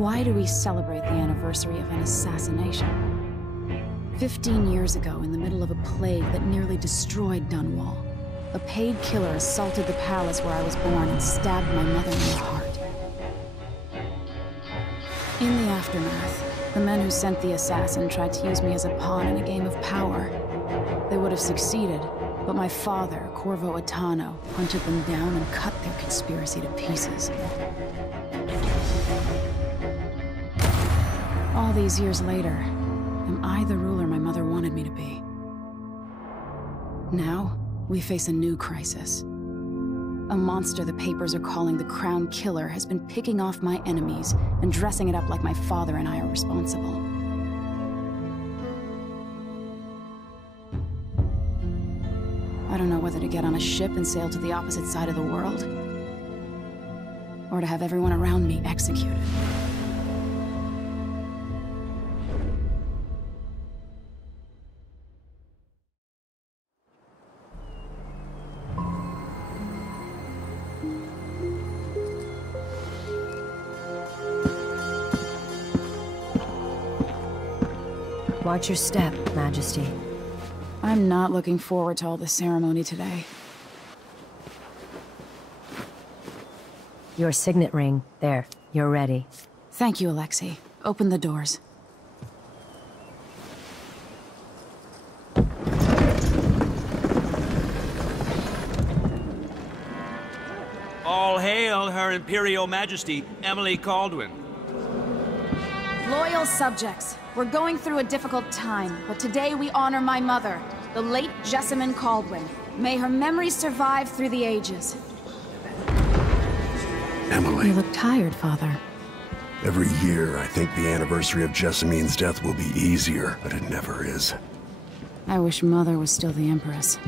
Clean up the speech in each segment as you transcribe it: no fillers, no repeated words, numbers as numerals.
Why do we celebrate the anniversary of an assassination? 15 years ago, in the middle of a plague that nearly destroyed Dunwall, a paid killer assaulted the palace where I was born and stabbed my mother in the heart. In the aftermath, the men who sent the assassin tried to use me as a pawn in a game of power. They would have succeeded, but my father, Corvo Attano, hunted them down and cut their conspiracy to pieces. All these years later, am I the ruler my mother wanted me to be? Now, we face a new crisis. A monster the papers are calling the Crown Killer has been picking off my enemies and dressing it up like my father and I are responsible. I don't know whether to get on a ship and sail to the opposite side of the world, or to have everyone around me executed. Watch your step, Majesty. I'm not looking forward to all the ceremony today. Your signet ring. There, you're ready. Thank you, Alexei. Open the doors. All hail Her Imperial Majesty, Emily Caldwin. Loyal subjects, we're going through a difficult time, but today we honor my mother, the late Jessamine Caldwin. May her memory survive through the ages. Emily. You look tired, Father. Every year, I think the anniversary of Jessamine's death will be easier, but it never is. I wish Mother was still the Empress.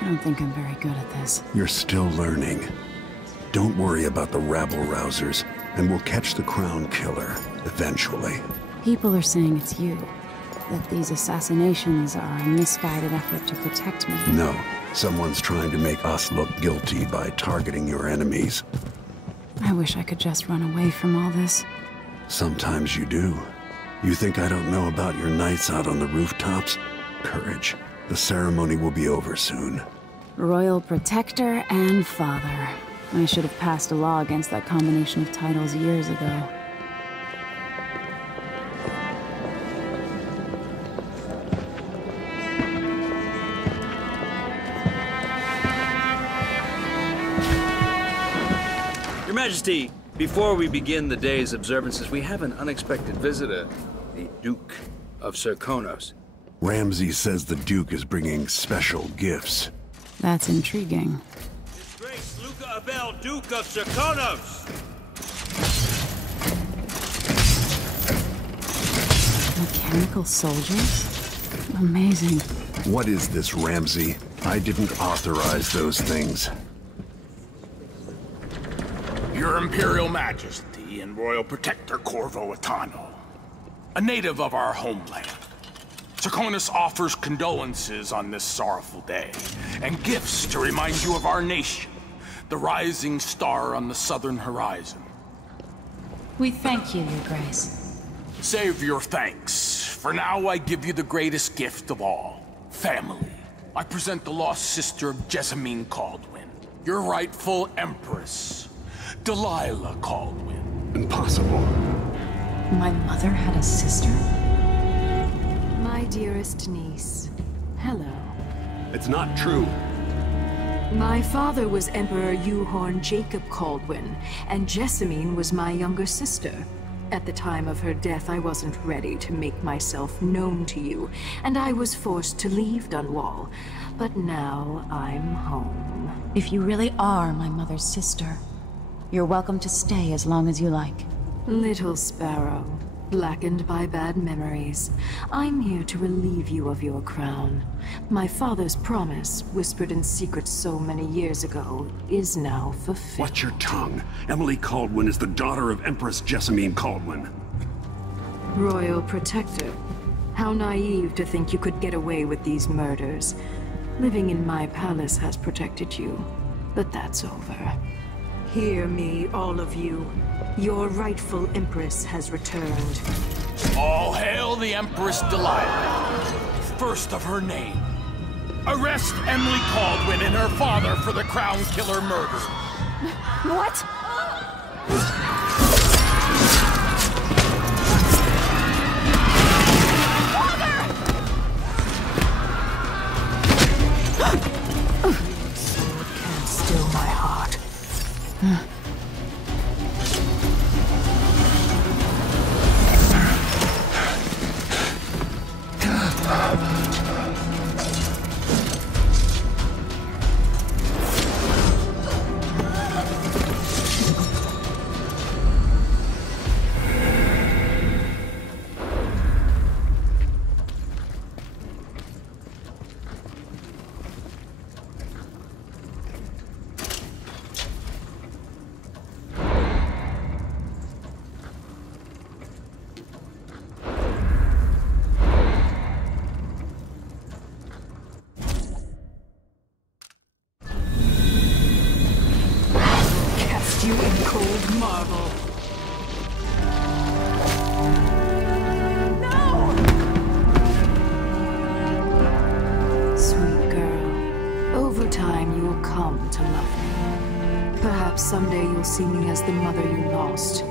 I don't think I'm very good at this. You're still learning. Don't worry about the rabble-rousers, and we'll catch the Crown Killer, eventually. People are saying it's you. That these assassinations are a misguided effort to protect me. No. Someone's trying to make us look guilty by targeting your enemies. I wish I could just run away from all this. Sometimes you do. You think I don't know about your nights out on the rooftops? Courage. The ceremony will be over soon. Royal Protector and Father. I should have passed a law against that combination of titles years ago. Your Majesty, before we begin the day's observances, we have an unexpected visitor, the Duke of Serkonos. Ramsay says the Duke is bringing special gifts. That's intriguing. His Grace Luca Abel, Duke of Serkonos! Mechanical soldiers? Amazing. What is this, Ramsay? I didn't authorize those things. Your Imperial Majesty and Royal Protector Corvo Attano, a native of our homeland. Serkonos offers condolences on this sorrowful day, and gifts to remind you of our nation, the rising star on the southern horizon. We thank you, Your Grace. Save your thanks. For now, I give you the greatest gift of all, family. I present the lost sister of Jessamine Caldwin, your rightful Empress, Delilah Caldwin. Impossible. My mother had a sister? My dearest niece, hello. It's not true. My father was Emperor Yuhorn Jacob Caldwin, and Jessamine was my younger sister. At the time of her death, I wasn't ready to make myself known to you, and I was forced to leave Dunwall. But now I'm home. If you really are my mother's sister, you're welcome to stay as long as you like. Little sparrow, blackened by bad memories, I'm here to relieve you of your crown. My father's promise, whispered in secret so many years ago, is now fulfilled. Watch your tongue. Emily Caldwin is the daughter of Empress Jessamine Caldwin. Royal Protector, how naive to think you could get away with these murders. Living in my palace has protected you, but that's over. Hear me, all of you. Your rightful Empress has returned. All hail the Empress Delilah, first of her name. Arrest Emily Caldwin and her father for the Crown Killer murder. What? Sword can't still my heart. You in cold marble. No! Sweet girl, over time you will come to love me. Perhaps someday you'll see me as the mother you lost.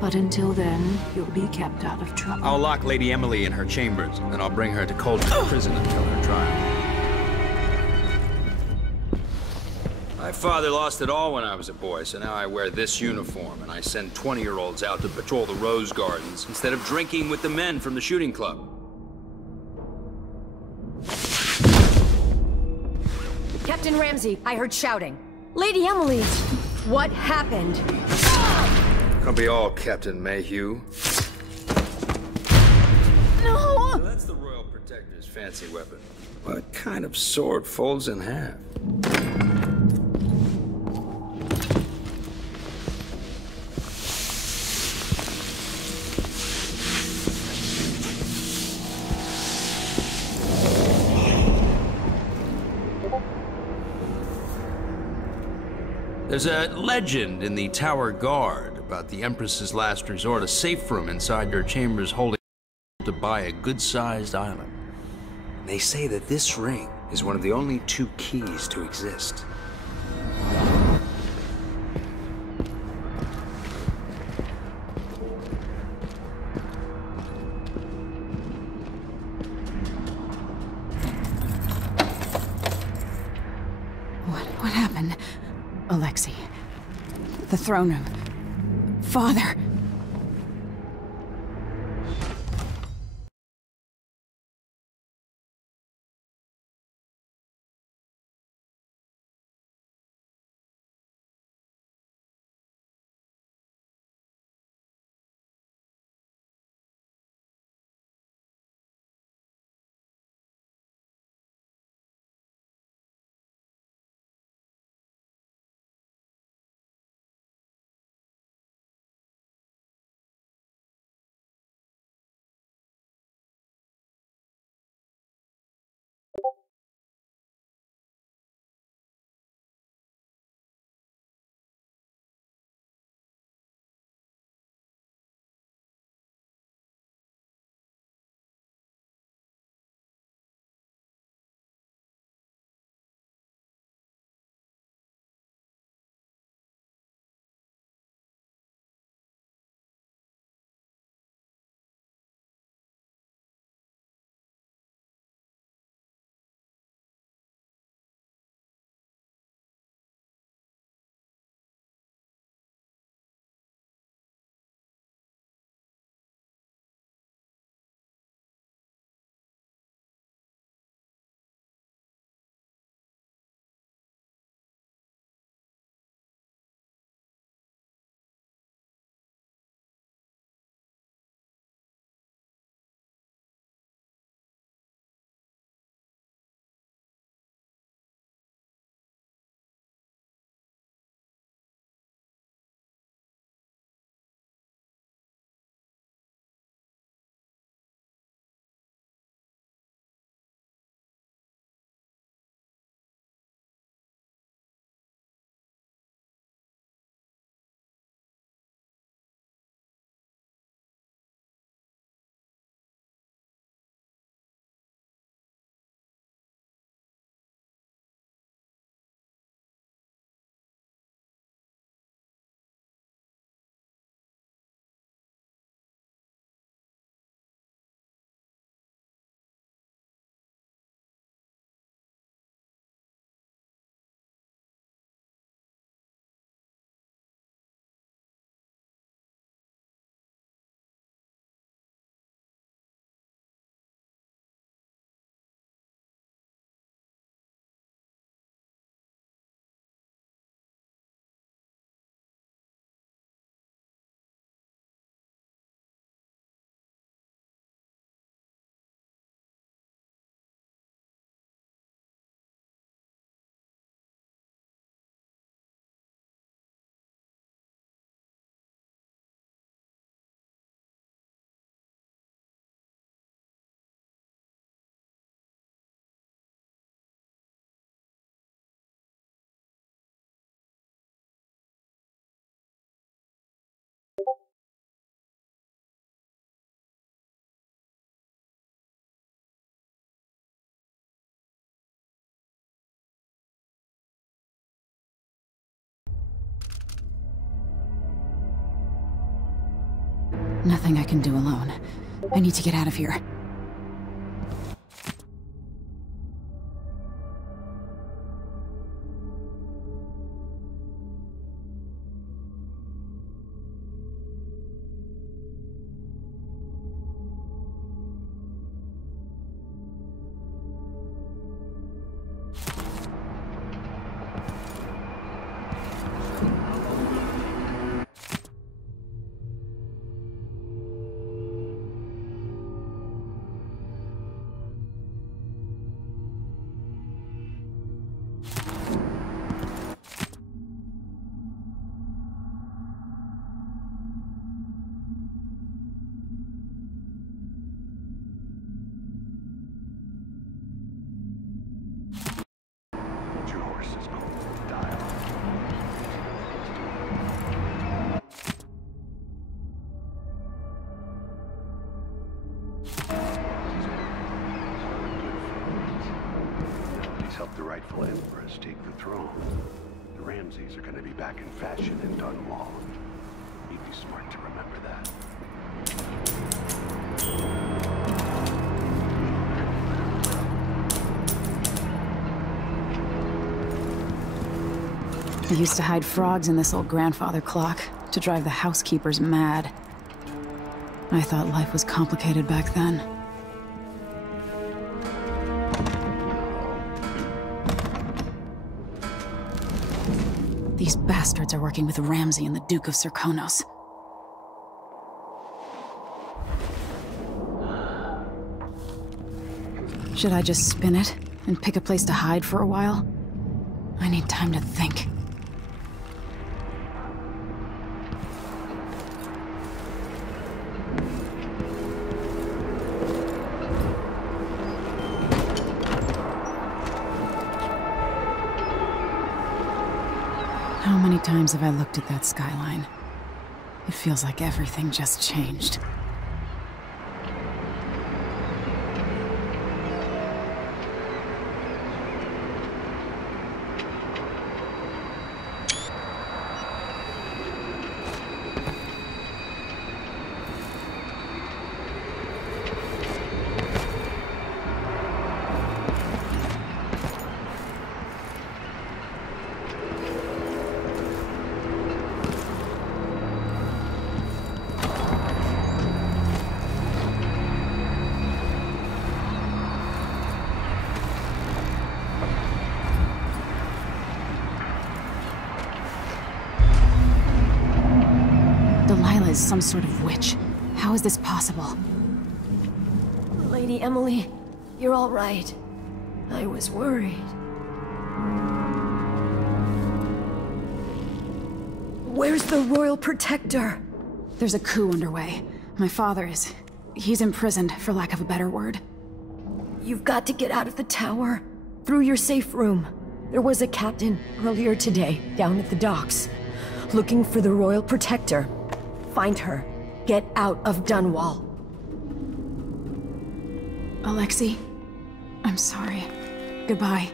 But until then, you'll be kept out of trouble. I'll lock Lady Emily in her chambers, and I'll bring her to Coldstream Prison until her trial. My father lost it all when I was a boy, so now I wear this uniform, and I send 20-year-olds out to patrol the rose gardens instead of drinking with the men from the shooting club. Captain Ramsey, I heard shouting. Lady Emily, what happened? Can't be all Captain Mayhew. No! So that's the Royal Protector's fancy weapon. What kind of sword folds in half? There's a legend in the Tower Guard about the Empress's last resort, a safe room inside your chambers holding to buy a good-sized island. They say that this ring is one of the only 2 keys to exist. What happened? Alexei. The throne room. Father. Nothing I can do alone. I need to get out of here. Help the rightful empress take the throne. The Ramseys are going to be back in fashion in Dunwall. You'd be smart to remember that. I used to hide frogs in this old grandfather clock to drive the housekeepers mad. I thought life was complicated back then. These bastards are working with Ramsey and the Duke of Serkonos. Should I just spin it and pick a place to hide for a while? I need time to think. How many times have I looked at that skyline? It feels like everything just changed. Is some sort of witch. How is this possible? Lady Emily, you're all right. I was worried. Where's the Royal Protector? There's a coup underway. My father is... he's imprisoned, for lack of a better word. You've got to get out of the tower. Through your safe room. There was a captain earlier today, down at the docks. Looking for the Royal Protector. Find her. Get out of Dunwall. Alexei, I'm sorry. Goodbye.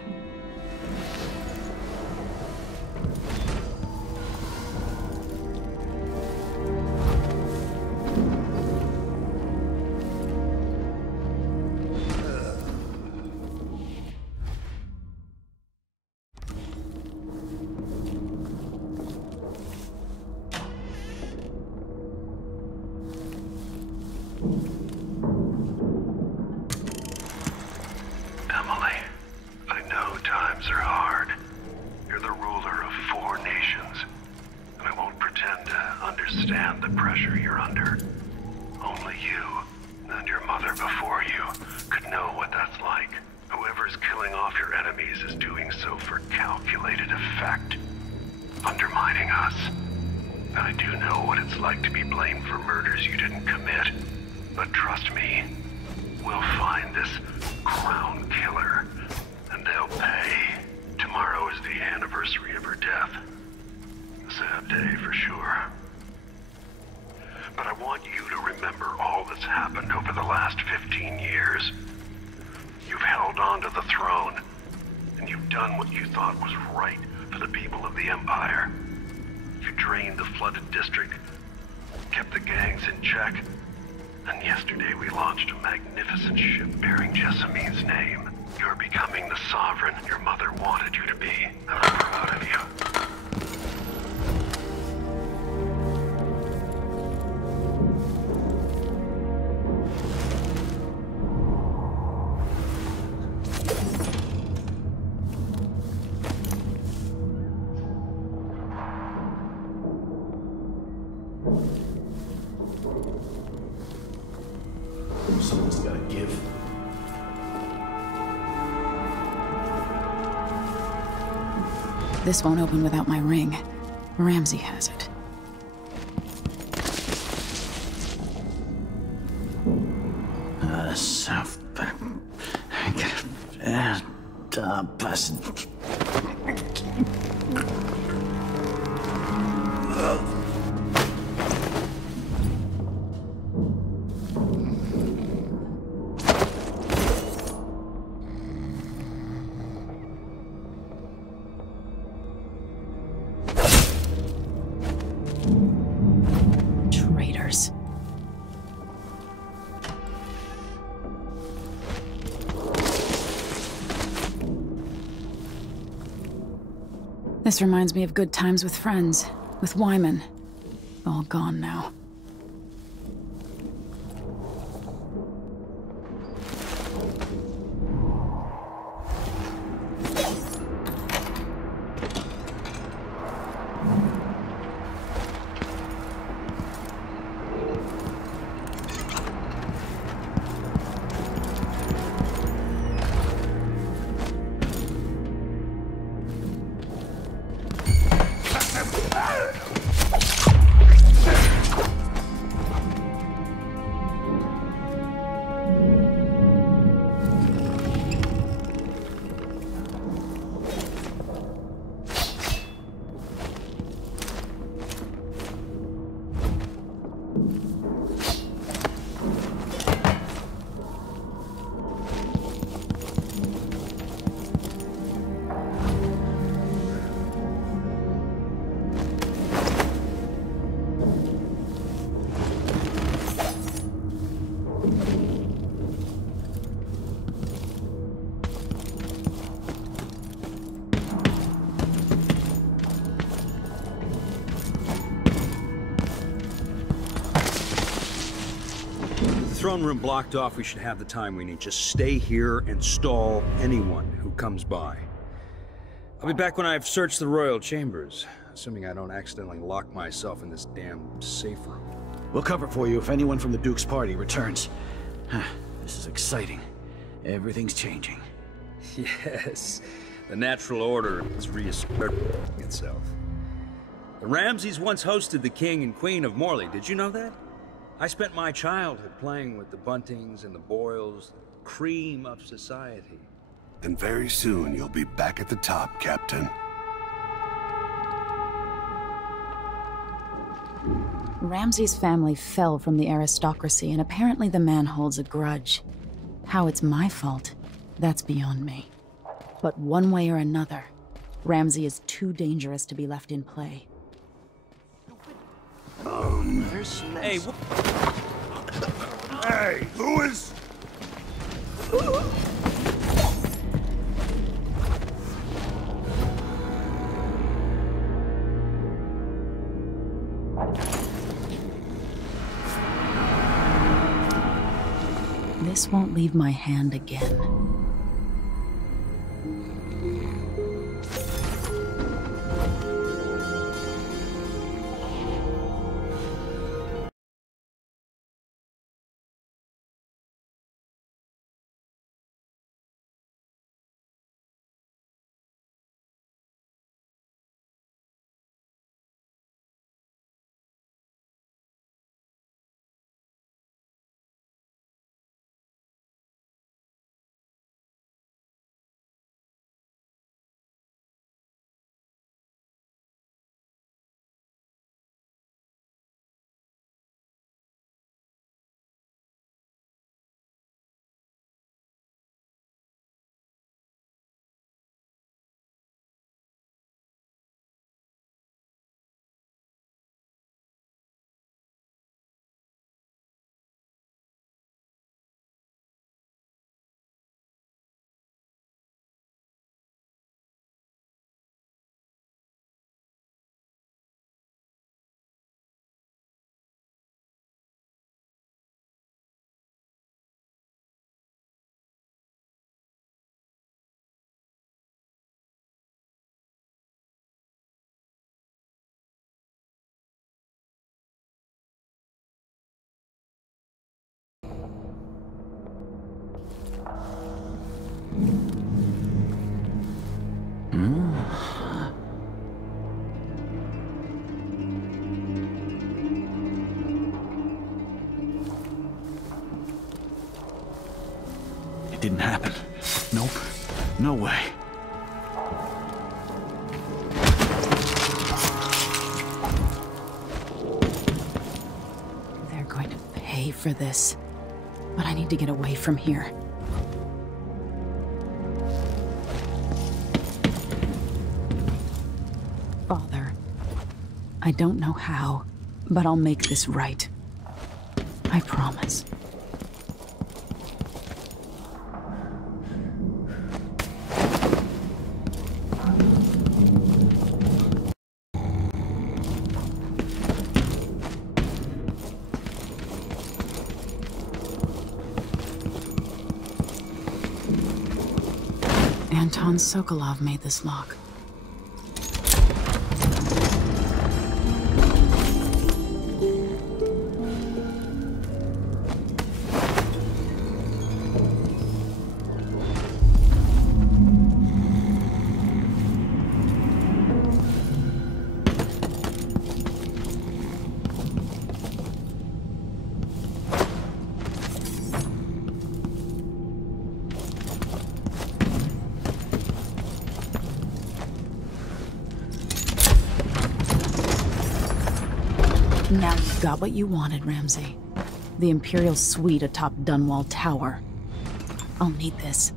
kept the gangs in check. And yesterday we launched a magnificent ship bearing Jessamine's name. You're becoming the sovereign your mother wanted you to be, and I'm proud of you. Someone's gotta give. This won't open without my ring. Ramsey has it. Traitors. This reminds me of good times with friends, with Wyman. All gone now. Throne room blocked off, we should have the time we need. Just stay here and stall anyone who comes by. I'll be back when I've searched the royal chambers, assuming I don't accidentally lock myself in this damn safe room. We'll cover for you if anyone from the Duke's party returns. This is exciting. Everything's changing. Yes, the natural order is reasserting itself. The Ramseys once hosted the King and Queen of Morley, did you know that? I spent my childhood playing with the Buntings and the Boyles, the cream of society. And very soon you'll be back at the top, Captain. Ramsey's family fell from the aristocracy, and apparently the man holds a grudge. How it's my fault, that's beyond me. But one way or another, Ramsey is too dangerous to be left in play. Hey, Hey, Louis! This won't leave my hand again. It didn't happen. Nope. No way. They're going to pay for this. But I need to get away from here. Father, I don't know how, but I'll make this right. I promise. Anton Sokolov made this lock. Now you've got what you wanted, Ramsey. The Imperial suite atop Dunwall Tower. I'll need this.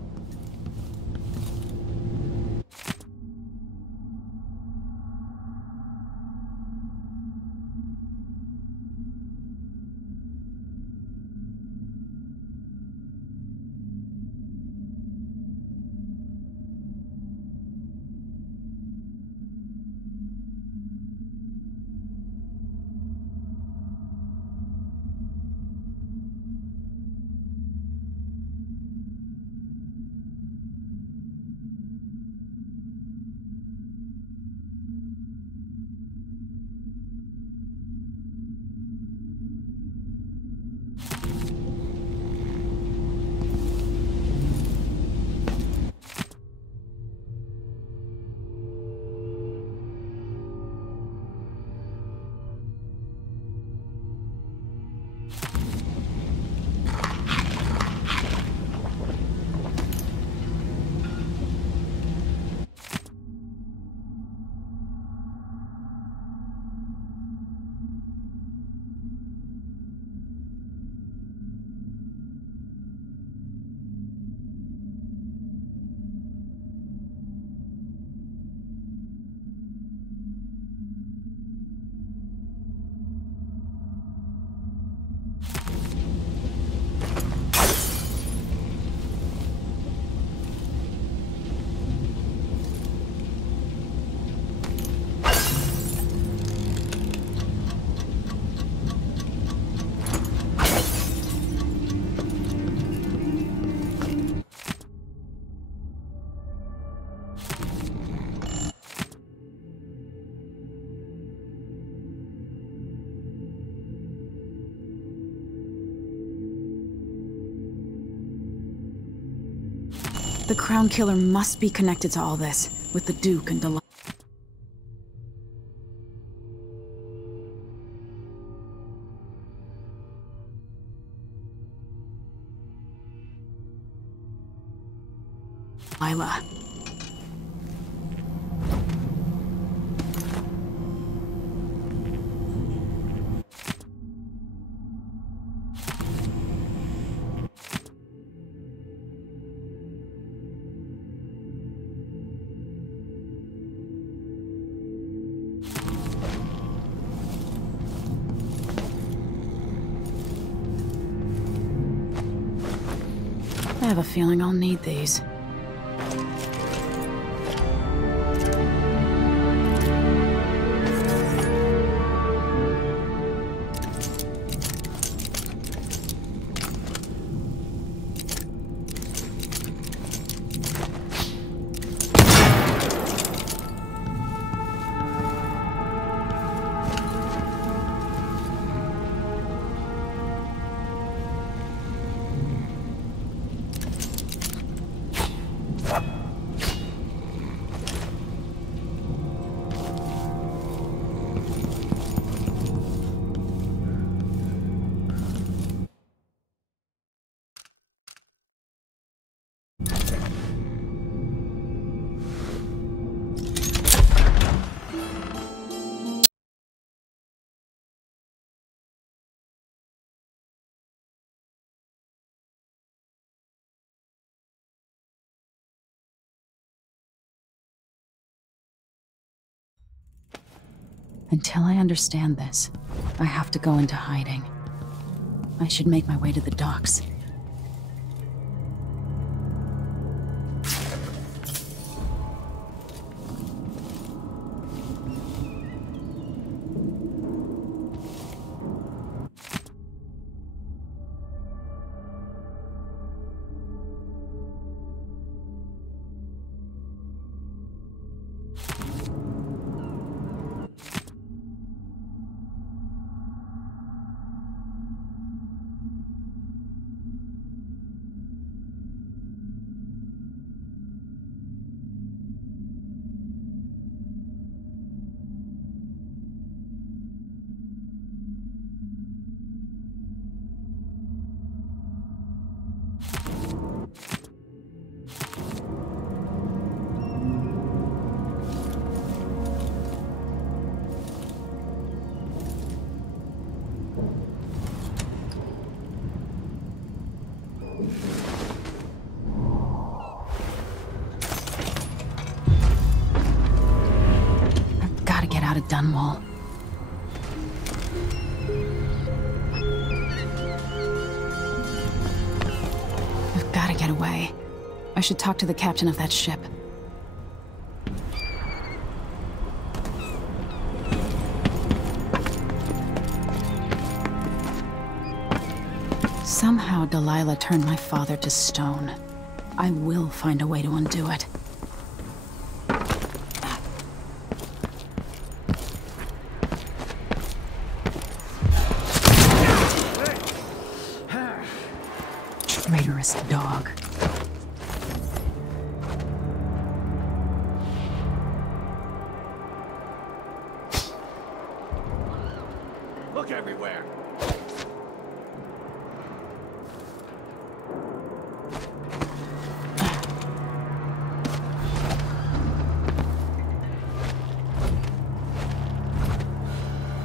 The Crown Killer must be connected to all this, with the Duke and Delilah. I have a feeling I'll need these. Until I understand this, I have to go into hiding. I should make my way to the docks. Out of Dunwall. I've got to get away. I should talk to the captain of that ship. Somehow Delilah turned my father to stone. I will find a way to undo it. Traitorous dog. Look everywhere.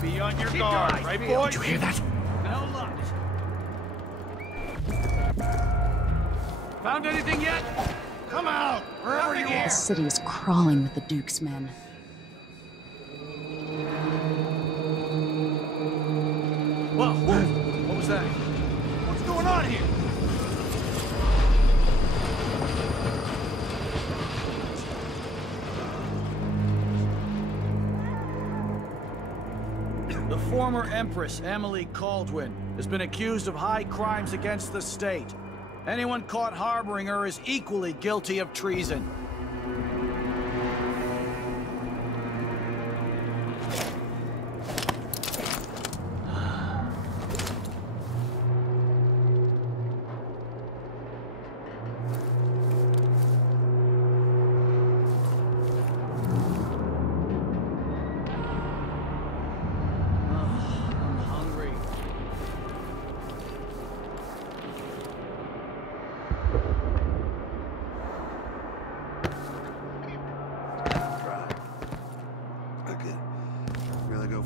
Be on your guard, right, boy? Did you hear that? No luck. Found anything yet? Come out! Wherever you are! The city is crawling with the Duke's men. Whoa! What was that? What's going on here? The former Empress, Emily Caldwin, has been accused of high crimes against the state. Anyone caught harboring her is equally guilty of treason. I'm hungry.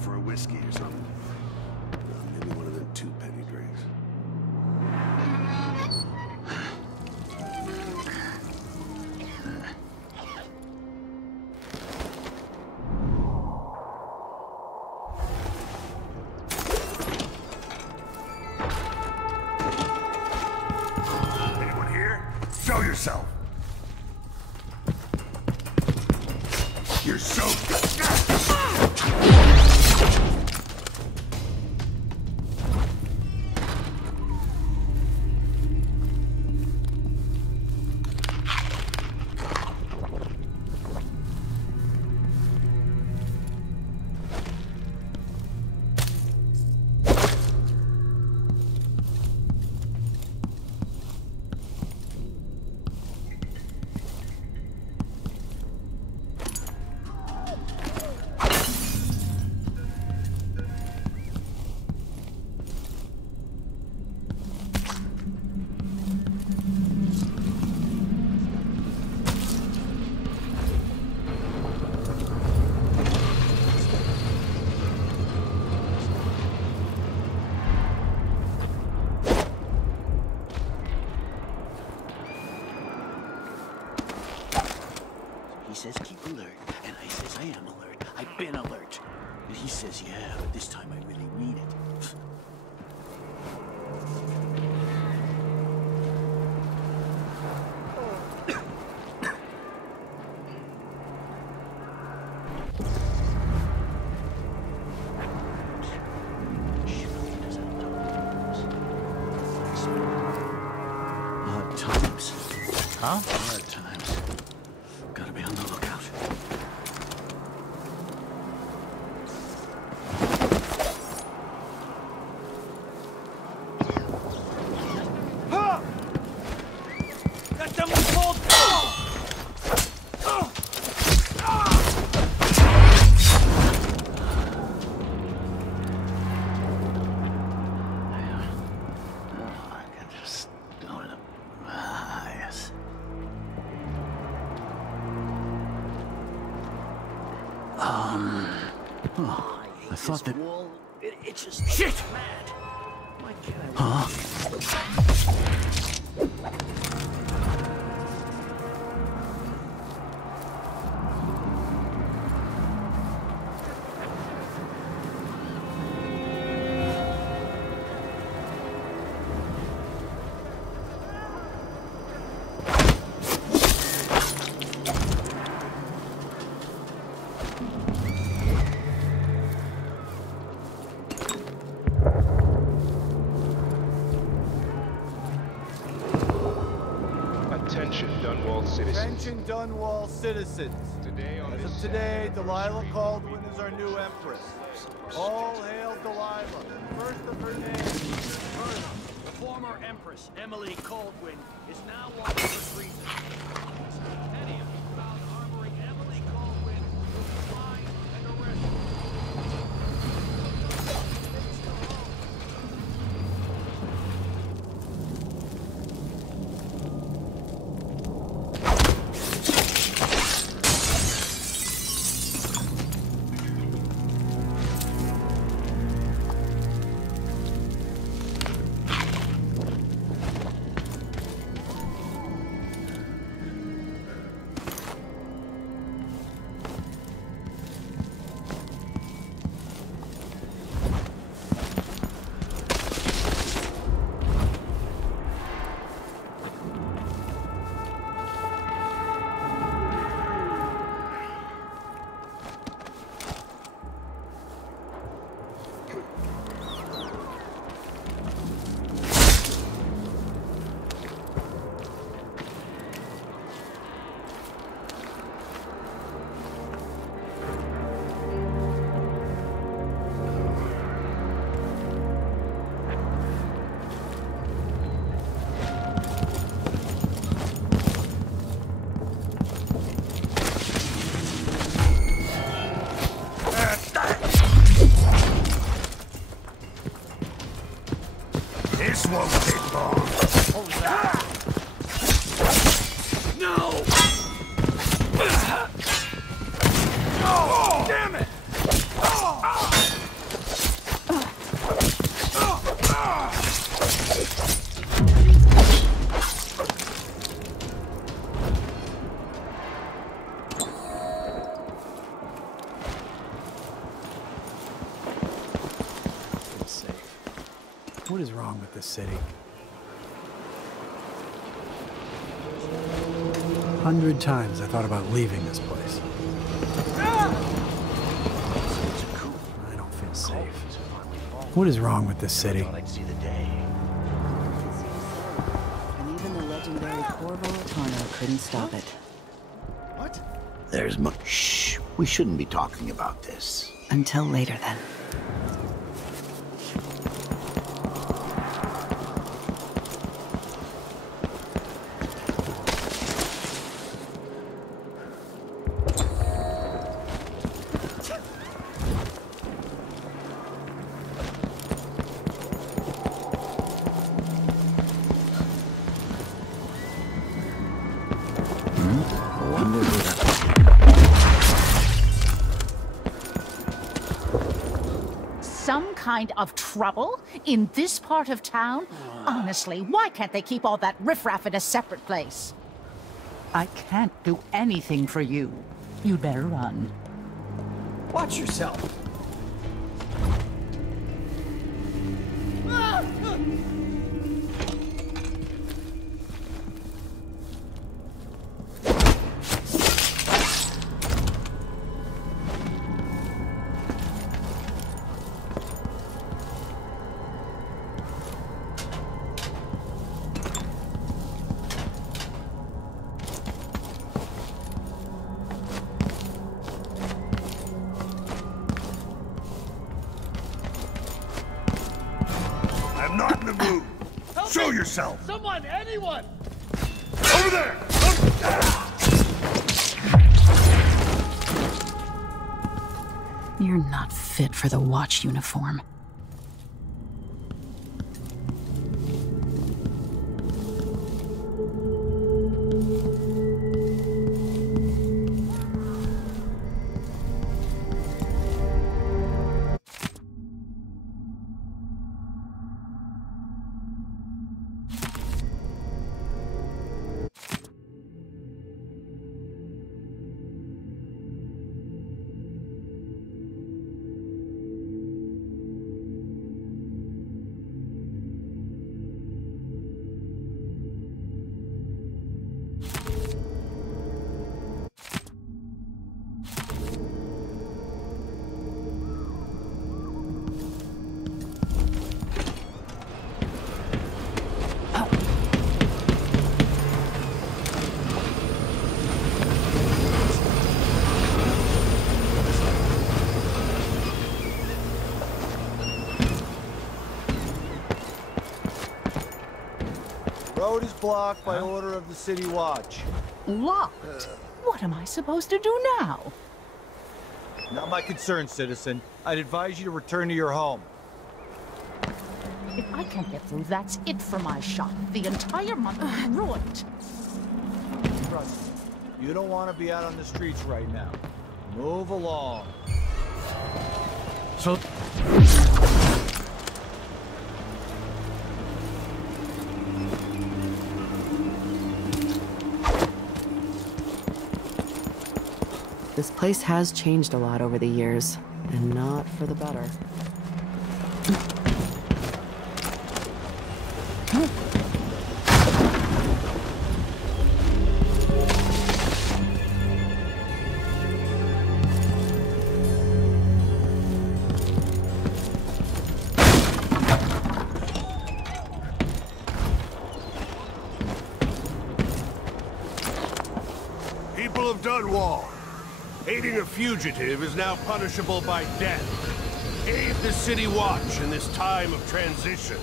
For a whiskey or something. Maybe one of them 2-penny drinks. Anyone here? Show yourself! You're so good! He says keep alert, and I says I am alert. I've been alert. He says yeah, but this time I really mean it. Hard times. Huh? Hard times. Gotta be on the lookout. I thought that... It just... Shit! Mad. Why can't I... Huh? Attention Dunwall citizens. As of today, Delilah Caldwin is our new empress. All hail Delilah, first of her name. The former empress, Emily Caldwin, is now walking for treason. Any of you found harboring Emily Caldwin will be fined and arrested. This won't take long. No! Oh, damn it! What is wrong with this city? 100 times I thought about leaving this place. I don't feel safe. What is wrong with this city? I'd see the day. And even the legendary Corvo Atano couldn't stop it. What? There's much. Shh. We shouldn't be talking about this. Until later, then. Some kind of trouble in this part of town? Honestly, why can't they keep all that riffraff in a separate place? I can't do anything for you. You'd better run. Watch yourself. I'm not in the mood. Show yourself. Someone, anyone! Over there! You're not fit for the watch uniform. Road is blocked by order of the City Watch. Locked? What am I supposed to do now? Not my concern, citizen. I'd advise you to return to your home. If I can't get through, that's it for my shop. The entire month will be ruined. Trust me, you don't want to be out on the streets right now. Move along. So... This place has changed a lot over the years, and not for the better. People of Dunwall, aiding a fugitive is now punishable by death. Aid the City Watch in this time of transition.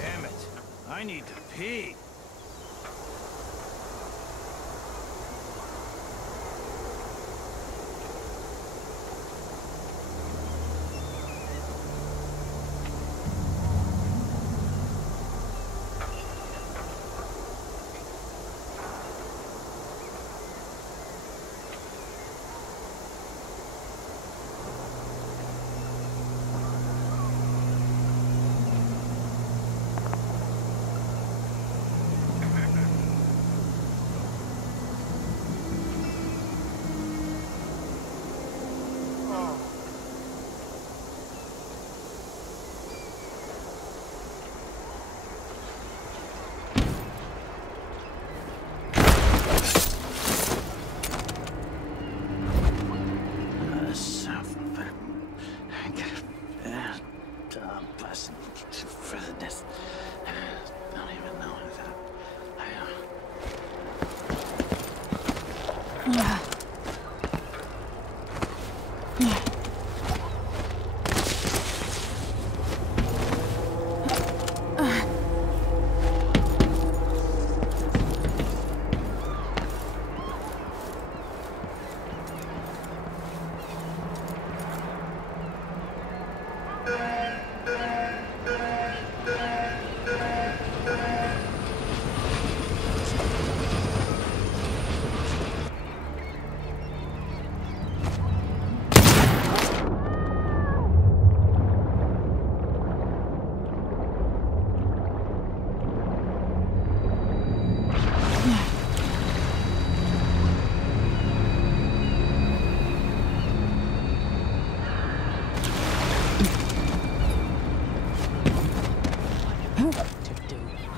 Damn it. I need to pee.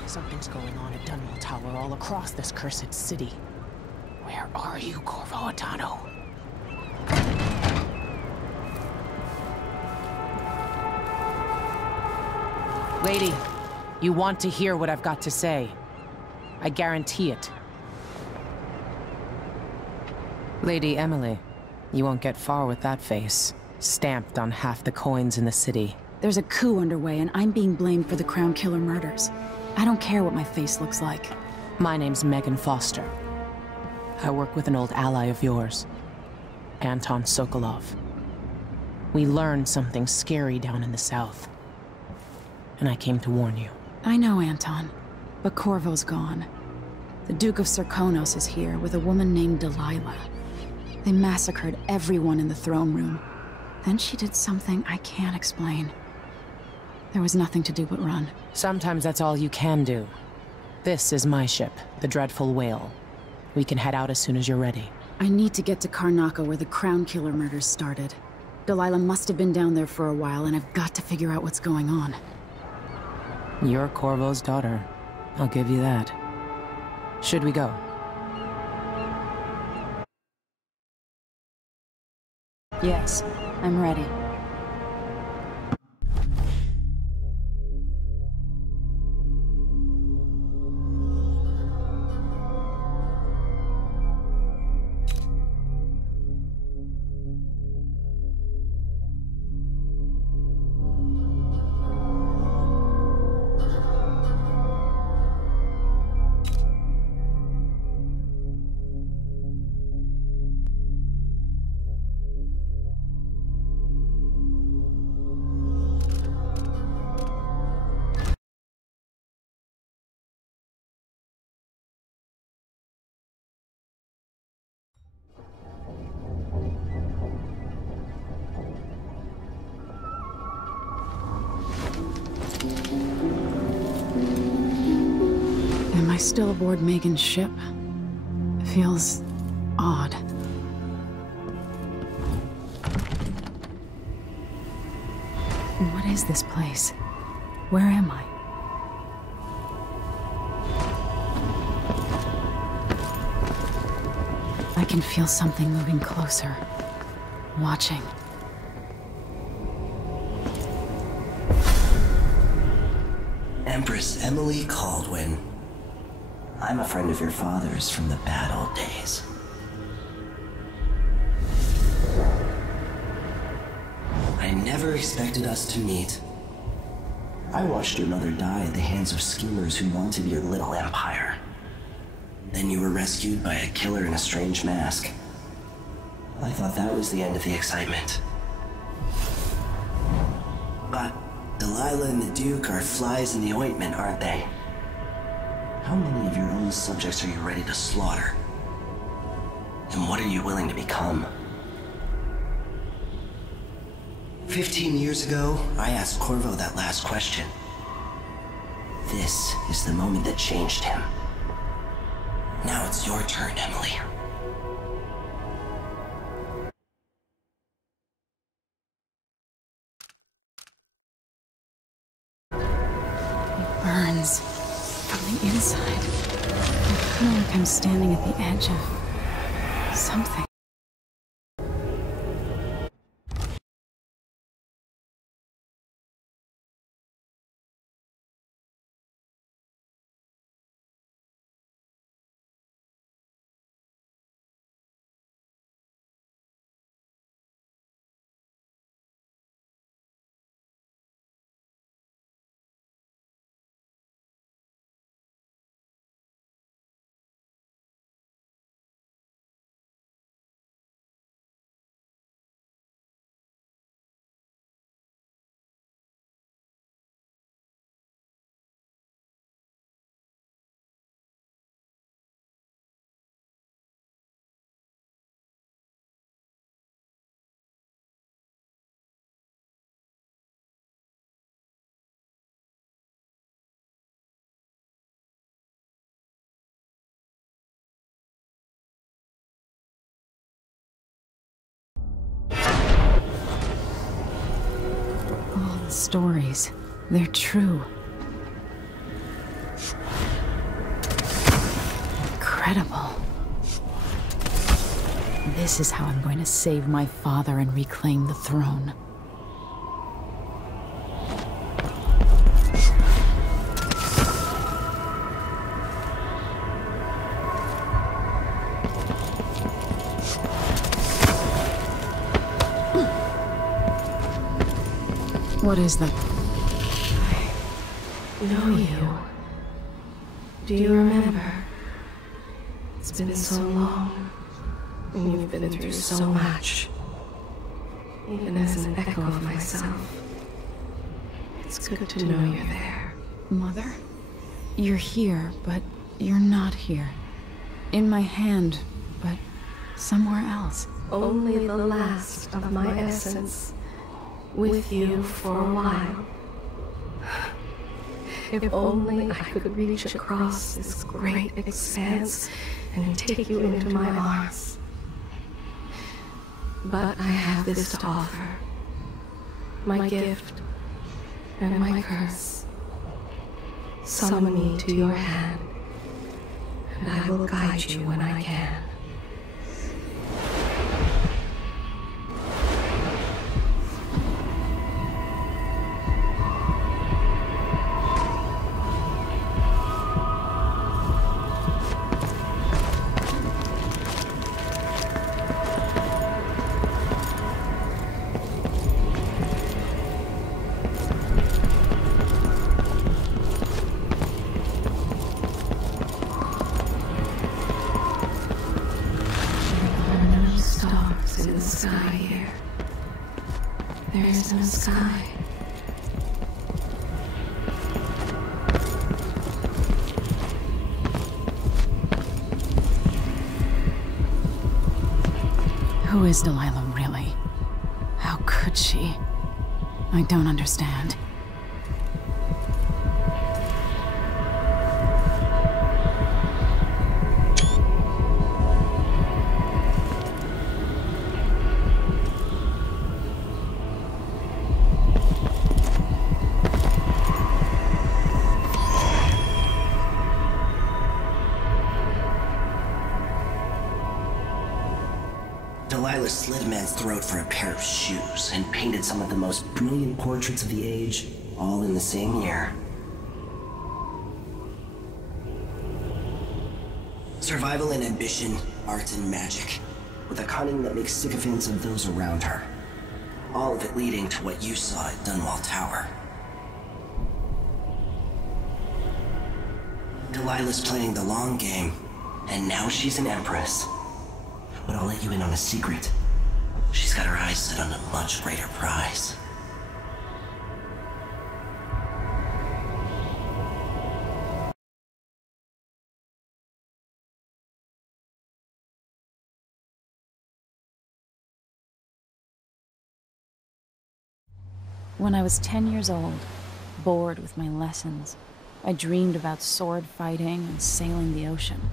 Something's going on at Dunwall Tower all across this cursed city. Where are you, Corvo Atano? Lady, you want to hear what I've got to say. I guarantee it. Lady Emily, you won't get far with that face, stamped on half the coins in the city. There's a coup underway, and I'm being blamed for the Crown Killer murders. I don't care what my face looks like. My name's Megan Foster. I work with an old ally of yours, Anton Sokolov. We learned something scary down in the south, and I came to warn you. I know, Anton, but Corvo's gone. The Duke of Serkonos is here with a woman named Delilah. They massacred everyone in the throne room. Then she did something I can't explain. There was nothing to do but run. Sometimes that's all you can do. This is my ship, the Dreadful Whale. We can head out as soon as you're ready. I need to get to Karnaca where the Crown Killer murders started. Delilah must have been down there for a while, and I've got to figure out what's going on. You're Corvo's daughter. I'll give you that. Should we go? Yes, I'm ready. Am I still aboard Megan's ship? It feels odd. What is this place? Where am I? I can feel something moving closer. Watching. Empress Emily Caldwin. I'm a friend of your father's from the bad old days. I never expected us to meet. I watched your mother die at the hands of schemers who wanted your little empire. Then you were rescued by a killer in a strange mask. I thought that was the end of the excitement. But Delilah and the Duke are flies in the ointment, aren't they? How many of your own subjects are you ready to slaughter? And what are you willing to become? 15 years ago, I asked Corvo that last question. This is the moment that changed him. Now it's your turn, Emily. It burns from the inside. I feel like I'm standing at the edge of something. The stories, they're true. Incredible. This is how I'm going to save my father and reclaim the throne. What is that? I know you. Do you remember? It's been so long, and you've been through so much. Even as an echo of myself, it's good to know you're there. Mother? You're here, but you're not here. In my hand, but somewhere else. Only the last of my essence. With you for a while. If only I could reach across this great expanse and take you into my arms. But I have this to offer. My gift and my curse. Summon me to your hand, and I will guide you when I can. Who is Delilah really? How could she? I don't understand. Delilah slit a man's throat for a pair of shoes and painted some of the most brilliant portraits of the age, all in the same year. Survival and ambition, art and magic, with a cunning that makes sycophants of those around her. All of it leading to what you saw at Dunwall Tower. Delilah's playing the long game, and now she's an empress. But I'll let you in on a secret. She's got her eyes set on a much greater prize. When I was 10 years old, bored with my lessons, I dreamed about sword fighting and sailing the ocean.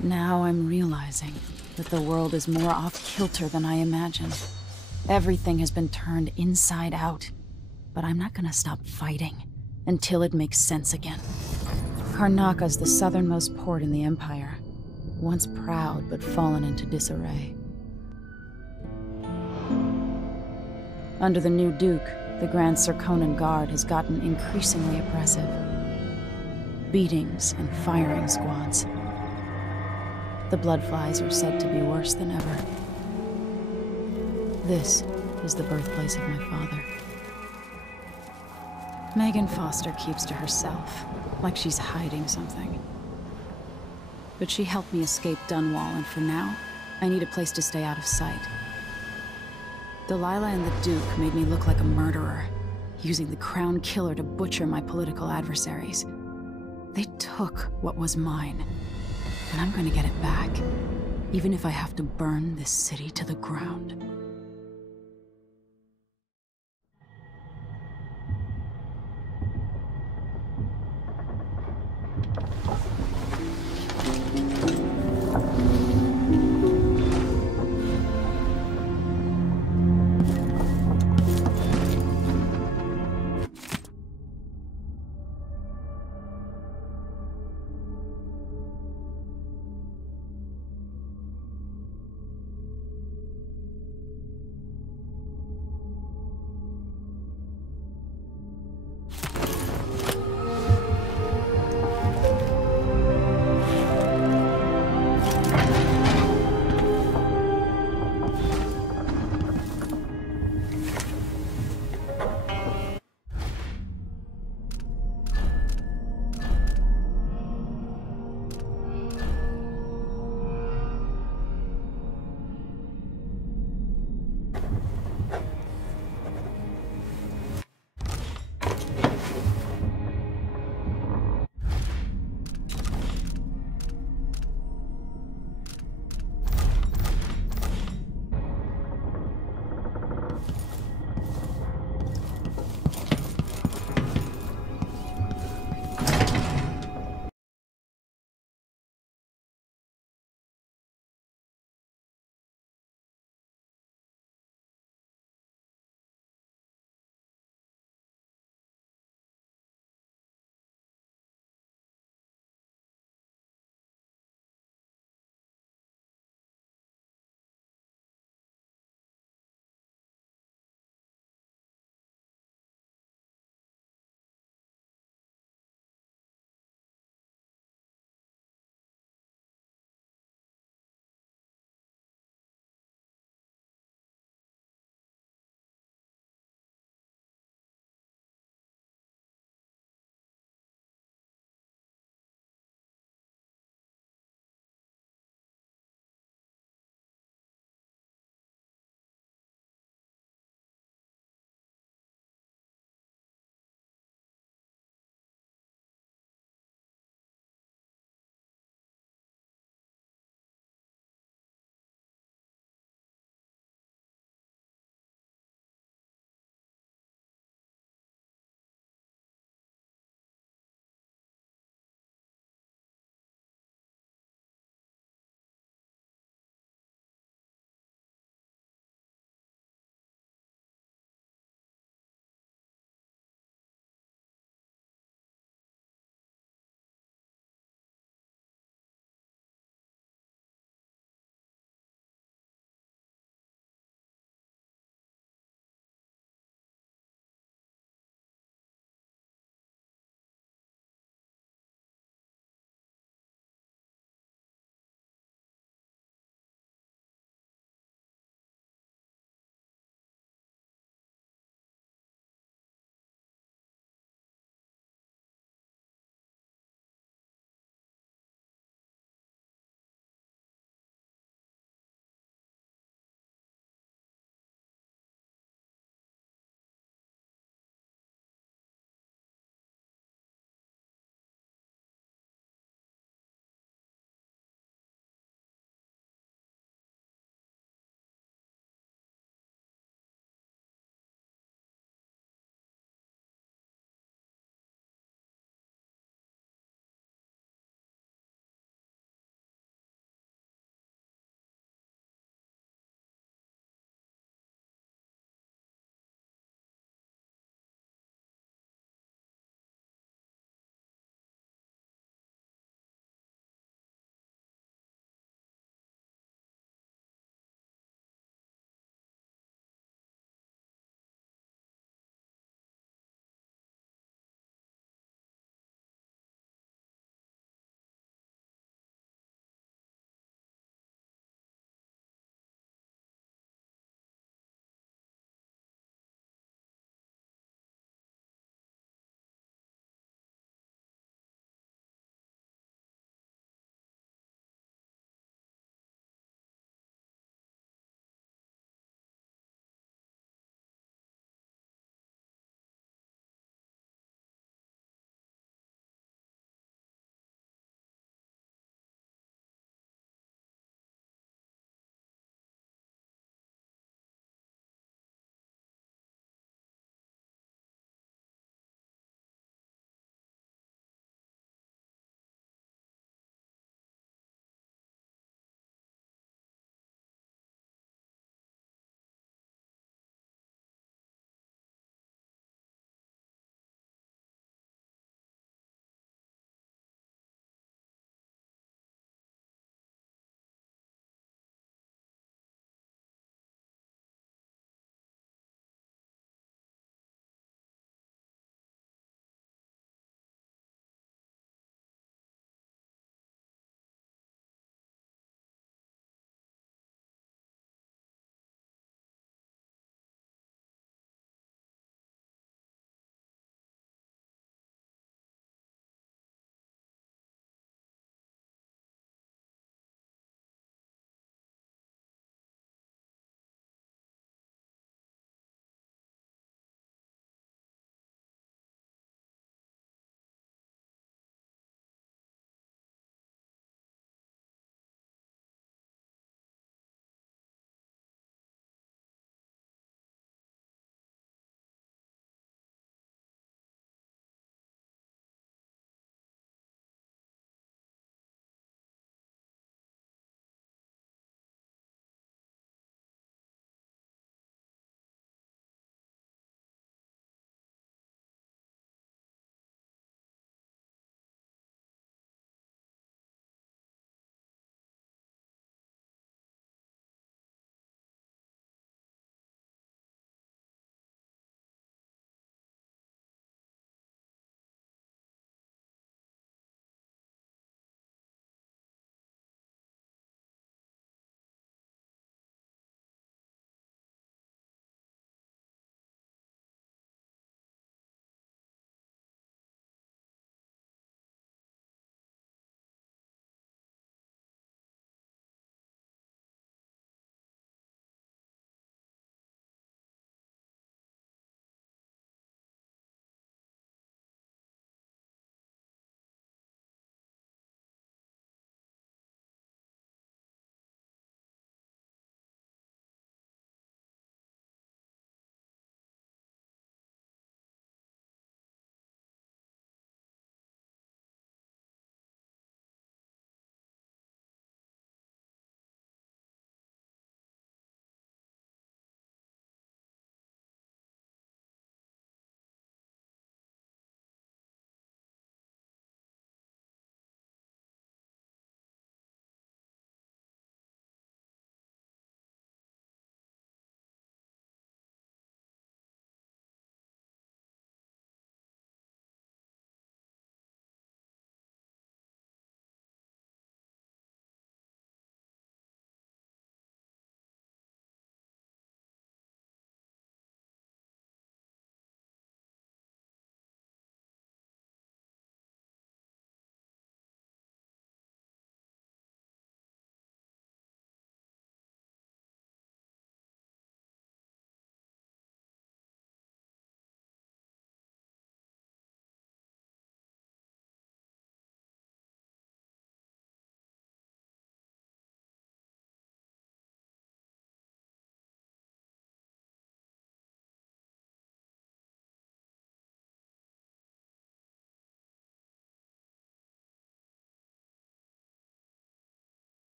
Now I'm realizing that the world is more off-kilter than I imagined. Everything has been turned inside out, but I'm not gonna stop fighting until it makes sense again. Karnaka's the southernmost port in the Empire, once proud but fallen into disarray. Under the new Duke, the Grand Serkonan Guard has gotten increasingly oppressive. Beatings and firing squads. The Bloodflies are said to be worse than ever. This is the birthplace of my father. Megan Foster keeps to herself, like she's hiding something. But she helped me escape Dunwall, and for now, I need a place to stay out of sight. Delilah and the Duke made me look like a murderer, using the Crown Killer to butcher my political adversaries. They took what was mine, and I'm gonna get it back, even if I have to burn this city to the ground.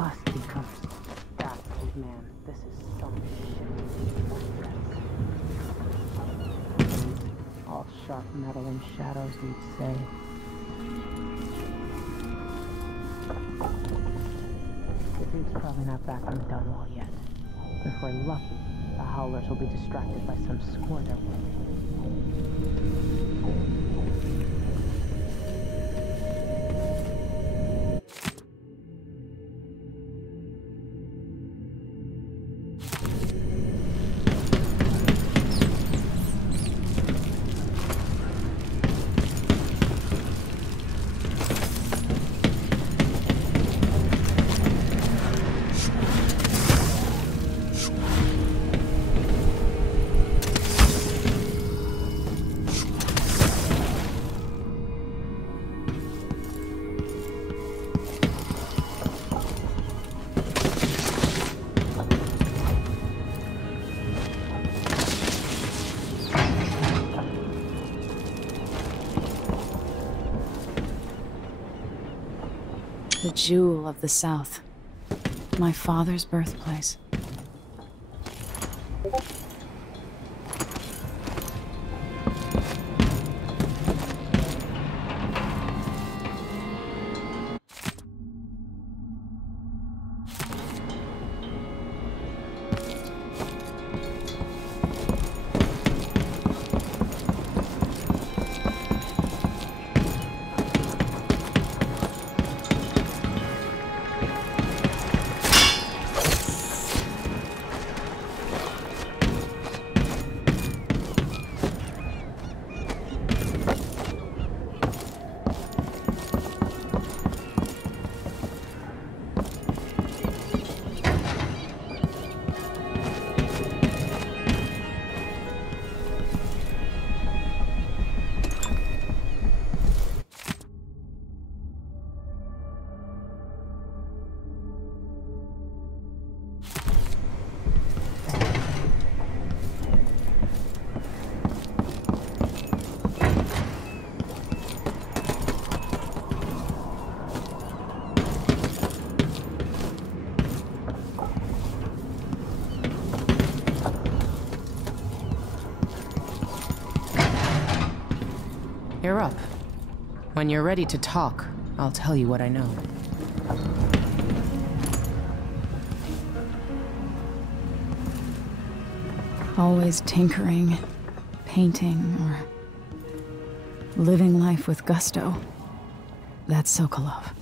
must be cursed. That old man, this is some shit. All sharp metal and shadows, we'd say. The dude's probably not back from the Dunwall yet. If we're lucky, the Howlers will be distracted by some score they're working. The jewel of the South. My father's birthplace. You're up. When you're ready to talk, I'll tell you what I know. Always tinkering, painting, or living life with gusto. That's Sokolov.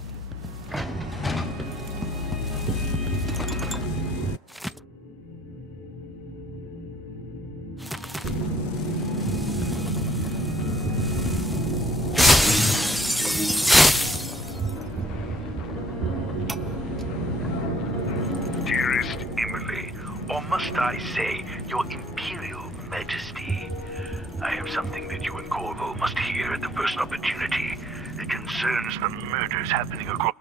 Dearest Emily, or must I say, Your Imperial Majesty, I have something that you and Corvo must hear at the first opportunity. It concerns the murders happening across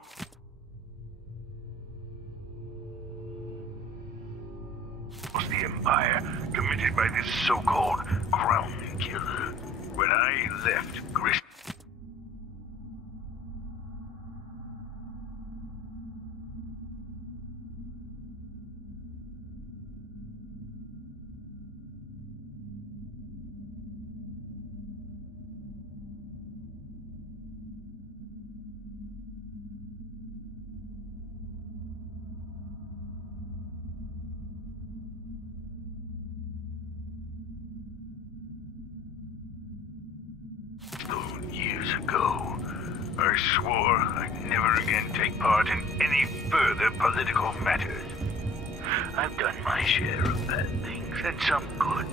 the Empire, committed by this so-called Crown Killer. When I left Gris... Years ago, I swore I'd never again take part in any further political matters. I've done my share of bad things, and some good.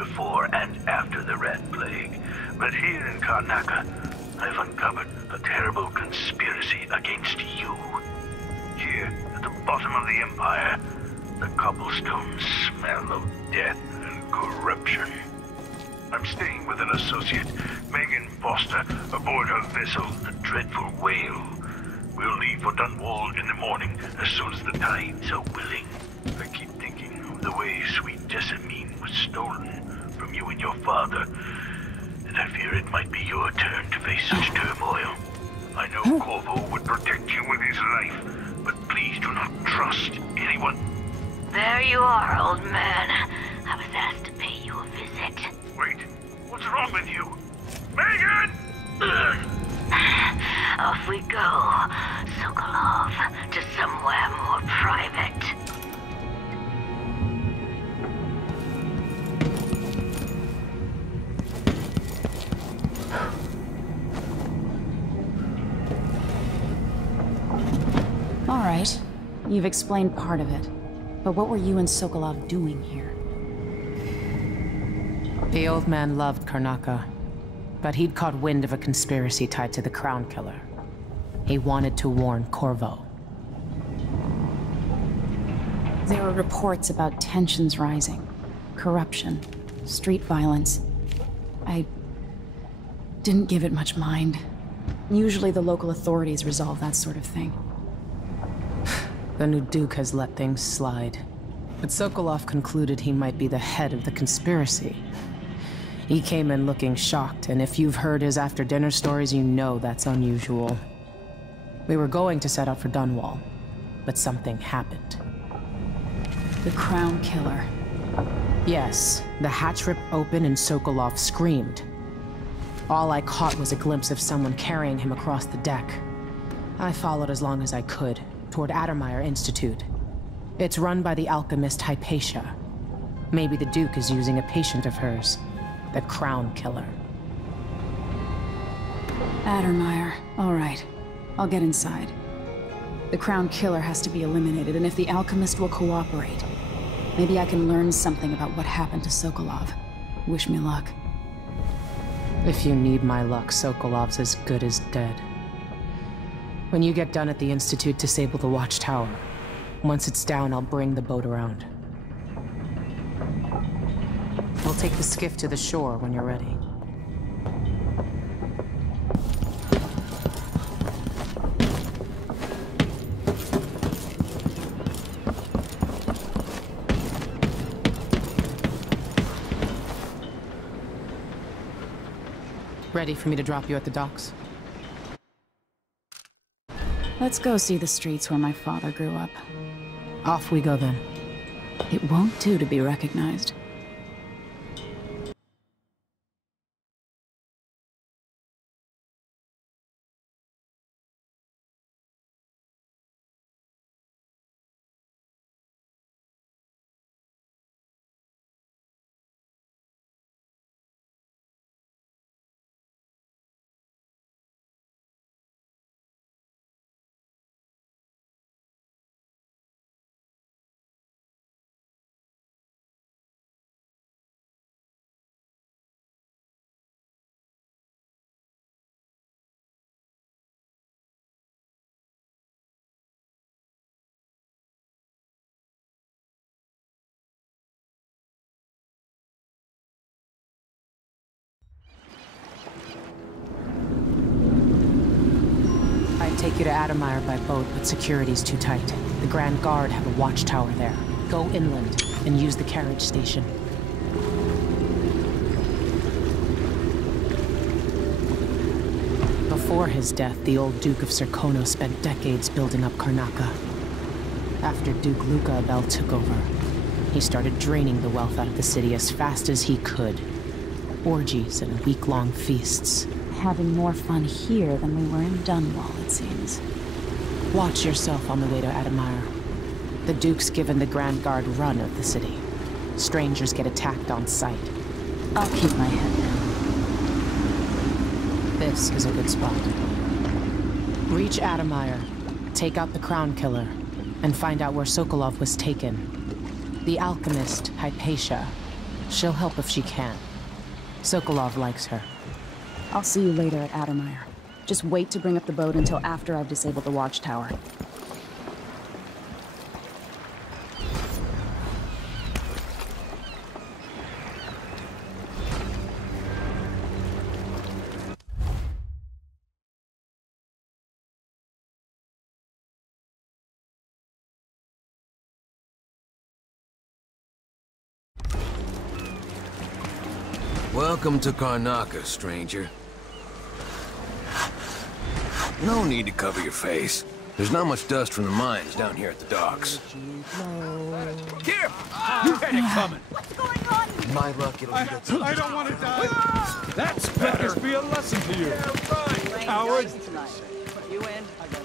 before and after the Rat Plague. But here in Karnaca, I've uncovered a terrible conspiracy against you. Here, at the bottom of the Empire, the cobblestones smell of death and corruption. I'm staying with an associate, Megan Foster, aboard her vessel, the Dreadful Whale. We'll leave for Dunwall in the morning, as soon as the tides are willing. I keep thinking of the way sweet Jessamine was stolen from you and your father, and I fear it might be your turn to face such turmoil. I know Corvo would protect you with his life, but please do not trust anyone. There you are, old man. I was asked to pay you a visit. Wait, what's wrong with you? Megan! Off we go, Sokolov, to somewhere more private. All right. You've explained part of it. But what were you and Sokolov doing here? The old man loved Karnaca, but he'd caught wind of a conspiracy tied to the Crown Killer. He wanted to warn Corvo. There were reports about tensions rising, corruption, street violence. I didn't give it much mind. Usually the local authorities resolve that sort of thing. The new Duke has let things slide, but Sokolov concluded he might be the head of the conspiracy. He came in looking shocked, and if you've heard his after-dinner stories, you know that's unusual. We were going to set out for Dunwall, but something happened. The Crown Killer. Yes, the hatch ripped open and Sokolov screamed. All I caught was a glimpse of someone carrying him across the deck. I followed as long as I could, toward Addermeyer Institute. It's run by the alchemist Hypatia. Maybe the Duke is using a patient of hers. The Crown Killer. Addermeyer. All right. I'll get inside. The Crown Killer has to be eliminated, and if the alchemist will cooperate, maybe I can learn something about what happened to Sokolov. Wish me luck. If you need my luck, Sokolov's as good as dead. When you get done at the Institute, disable the watchtower. Once it's down, I'll bring the boat around. We'll take the skiff to the shore when you're ready. Ready for me to drop you at the docks? Let's go see the streets where my father grew up. Off we go then. It won't do to be recognized. Take you to Addermeyer by boat, but security's too tight. The Grand Guard have a watchtower there. Go inland and use the carriage station. Before his death, the old Duke of Serkono spent decades building up Karnaca. After Duke Luca Abel took over, he started draining the wealth out of the city as fast as he could. Orgies and week-long feasts. Having more fun here than we were in Dunwall, it seems. Watch yourself on the way to Addermeyer. The Duke's given the Grand Guard run of the city. Strangers get attacked on sight. I'll keep my head down. This is a good spot. Reach Addermeyer, take out the Crown Killer, and find out where Sokolov was taken. The alchemist, Hypatia, She'll help if she can. Sokolov likes her. I'll see you later at Addermeyer. Just wait to bring up the boat until after I've disabled the watchtower. Welcome to Karnaca, stranger. No need to cover your face. There's not much dust from the mines down here at the docks. Here! You had it coming! What's going on? My luck, it'll be good. I don't want to die. That's better. Be a lesson to you. Yeah, right. Howard. Tonight. You in? I got